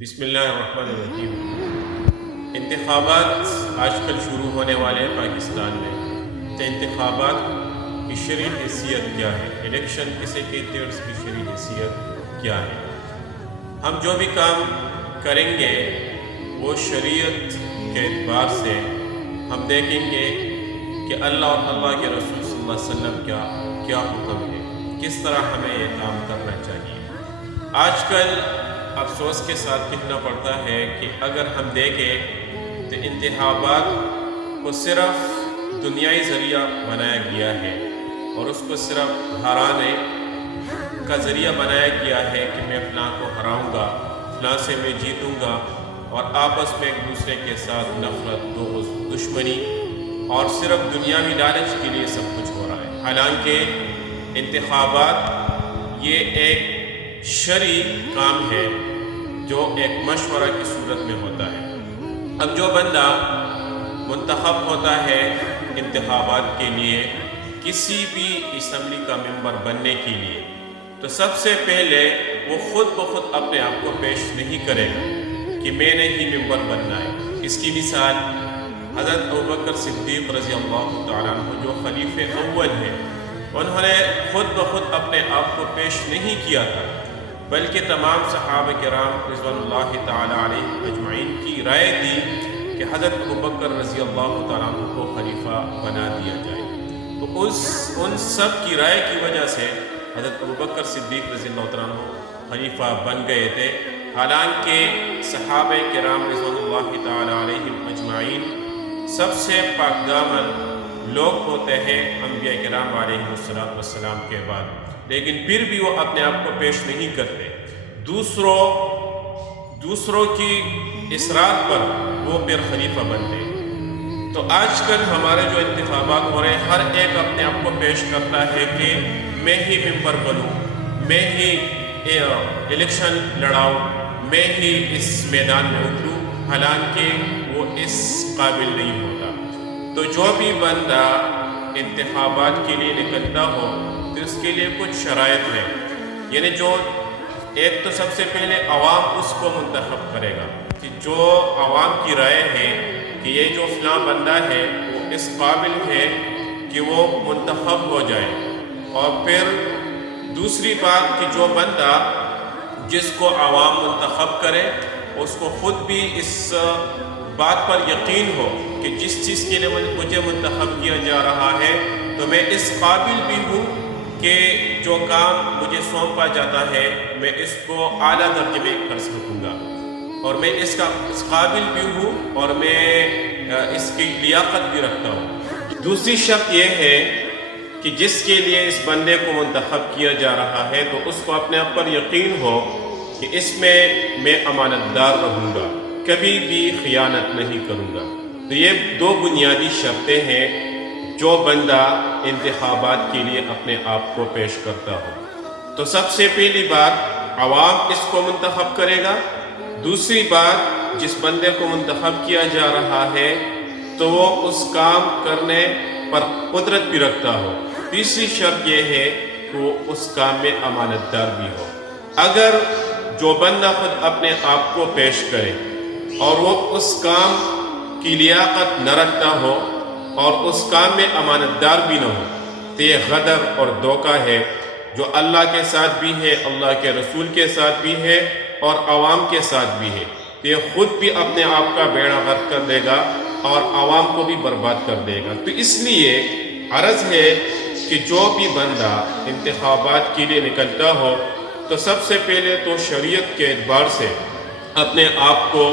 بسم اللہ الرحمن الرحیم۔ انتخابات آج کل شروع ہونے والے ہیں پاکستان میں۔ تو انتخابات کی شرعی حیثیت کیا ہے؟ الیکشن کسے کہتے ہیں اور اس کی شرعی حیثیت کیا ہے؟ ہم جو بھی کام کریں گے وہ شریعت کے اعتبار سے ہم دیکھیں گے کہ اللہ اور اللہ کے رسول صلی اللہ علیہ وسلم کیا حکم ہے، کس طرح ہمیں یہ کام کرنا چاہیے۔ آج کل افسوس کے ساتھ کہنا پڑتا ہے کہ اگر ہم دیکھیں تو انتخابات کو صرف دنیائی ذریعہ بنایا گیا ہے اور اس کو صرف ہرانے کا ذریعہ بنایا گیا ہے کہ میں فلاں کو ہراؤں گا، فلاں سے میں جیتوں گا، اور آپس میں ایک دوسرے کے ساتھ نفرت، بغض، دشمنی اور صرف دنیاوی لالچ کے لیے سب کچھ ہو رہا ہے۔ حالانکہ انتخابات یہ ایک شرعی کام ہے جو ایک مشورہ کی صورت میں ہوتا ہے۔ اب جو بندہ منتخب ہوتا ہے انتخابات کے لیے کسی بھی اسمبلی کا ممبر بننے کے لیے، تو سب سے پہلے وہ خود بخود اپنے آپ کو پیش نہیں کرے گا کہ میں نے ہی ممبر بننا ہے۔ اس کی مثال حضرت ابوبکر صدیق رضی اللہ تعالیٰ عنہ جو خلیفہ اول ہیں، انہوں نے خود بخود اپنے آپ کو پیش نہیں کیا تھا، بلکہ تمام صحابہ کرام رضوان اللہ تعالیٰ علیہ اجمعین کی رائے دی کہ حضرت ابوبکر رضی اللہ تعالیٰ عنہ کو خلیفہ بنا دیا جائے۔ تو ان سب کی رائے کی وجہ سے حضرت ابوبکر صدیق رضی اللہ تعالیٰ عنہ خلیفہ بن گئے تھے، حالانکہ صحابہ کرام رضوان اللہ تعالیٰ علیہ اجمعین سب سے پاک دامن لوگ ہوتے ہیں انبیاء کرام علیہ السلام کے بعد، لیکن پھر بھی وہ اپنے آپ کو پیش نہیں کرتے، دوسروں کی اصرار پر وہ پھر خلیفہ بنتے۔ تو آج کل ہمارے جو انتخابات ہو رہے ہیں، ہر ایک اپنے آپ کو پیش کرتا ہے کہ میں ہی ممبر بنوں، میں ہی الیکشن لڑاؤں، میں ہی اس میدان میں اتروں، حالانکہ وہ اس قابل نہیں ہوتا۔ تو جو بھی بندہ انتخابات کے لیے نکلتا ہو تو اس کے لیے کچھ شرائط ہیں، یعنی جو ایک تو سب سے پہلے عوام اس کو منتخب کرے گا کہ جو عوام کی رائے ہے کہ یہ جو فلاں بندہ ہے وہ اس قابل ہے کہ وہ منتخب ہو جائے۔ اور پھر دوسری بات کہ جو بندہ جس کو عوام منتخب کرے اس کو خود بھی اس بات پر یقین ہو کہ جس چیز کے لیے مجھے منتخب کیا جا رہا ہے تو میں اس قابل بھی ہوں کہ جو کام مجھے سونپا جاتا ہے میں اس کو اعلیٰ درجے میں کر سکوں گا، اور میں اس قابل بھی ہوں اور میں اس کی لیاقت بھی رکھتا ہوں۔ دوسری شرط یہ ہے کہ جس کے لیے اس بندے کو منتخب کیا جا رہا ہے تو اس کو اپنے آپ پر یقین ہو کہ اس میں میں امانت دار رہوں گا، کبھی بھی خیانت نہیں کروں گا۔ تو یہ دو بنیادی شرطیں ہیں جو بندہ انتخابات کے لیے اپنے آپ کو پیش کرتا ہو۔ تو سب سے پہلی بات عوام اس کو منتخب کرے گا، دوسری بات جس بندے کو منتخب کیا جا رہا ہے تو وہ اس کام کرنے پر قدرت بھی رکھتا ہو، تیسری شرط یہ ہے کہ وہ اس کام میں امانت دار بھی ہو۔ اگر جو بندہ خود اپنے آپ کو پیش کرے اور وہ اس کام کی لیاقت نہ رکھتا ہو اور اس کام میں امانت دار بھی نہ ہو تو یہ غدر اور دھوکہ ہے جو اللہ کے ساتھ بھی ہے، اللہ کے رسول کے ساتھ بھی ہے اور عوام کے ساتھ بھی ہے۔ تو یہ خود بھی اپنے آپ کا بیڑا غرق کر دے گا اور عوام کو بھی برباد کر دے گا۔ تو اس لیے عرض ہے کہ جو بھی بندہ انتخابات کے لیے نکلتا ہو تو سب سے پہلے تو شریعت کے اعتبار سے اپنے آپ کو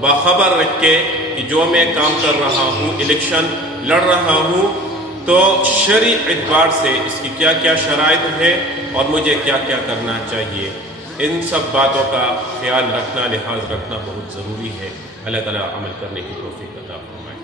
باخبر رکھ کے کہ جو میں کام کر رہا ہوں، الیکشن لڑ رہا ہوں، تو شرعی اعتبار سے اس کی کیا کیا شرائط ہے اور مجھے کیا کیا کرنا چاہیے، ان سب باتوں کا خیال رکھنا، لحاظ رکھنا بہت ضروری ہے۔ اللہ تعالیٰ عمل کرنے کی توفیق عطا فرمائے۔